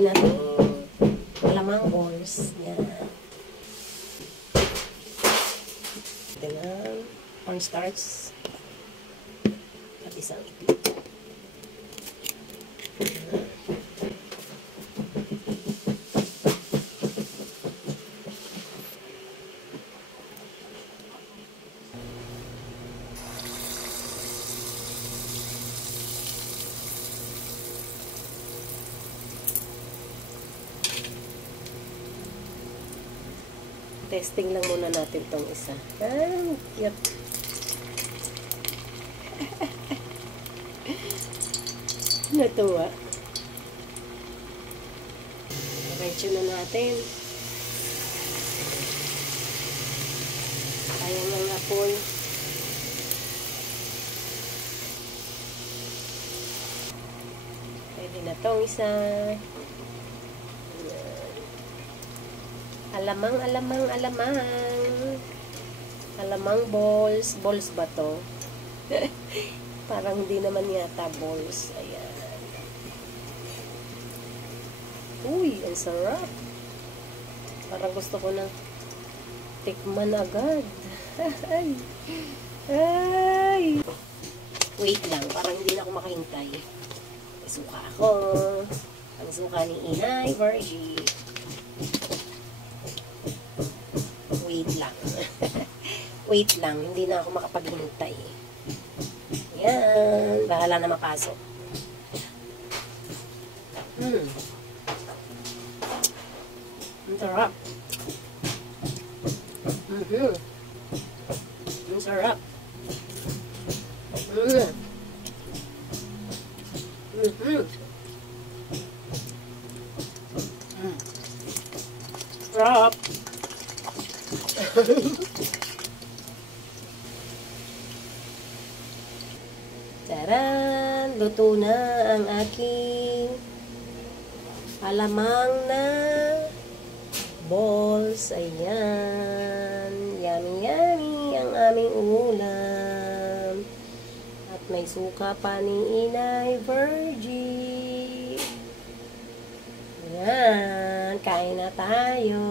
gagawin natin malamang balls. Yan. Ito na, cornstarch at isang itlog. Testing lang muna natin tong isa. Yep. Natuwa. Diretso na natin. Sayang ng apoy. Pwede na tong isa. Alamang balls. Balls ba to? Parang hindi naman yata balls. Ayan. Uy, ang sarap. Parang gusto ko na tikman agad. Ay. Wait lang, parang hindi na ako makahintay. Suka ako. Ang suka ni Inay Virgie. Wait lang. Wait lang, hindi na ako makapaghintay. Yan, bahala na mapasok. Ang sarap. Ang sarap. Sarap. Taran! Luto na ang aking alamang na balls. Ayan. Yummy, yummy ang aming ulam. At may suka pa ni Inay Virgie. Ayan. Kain na tayo.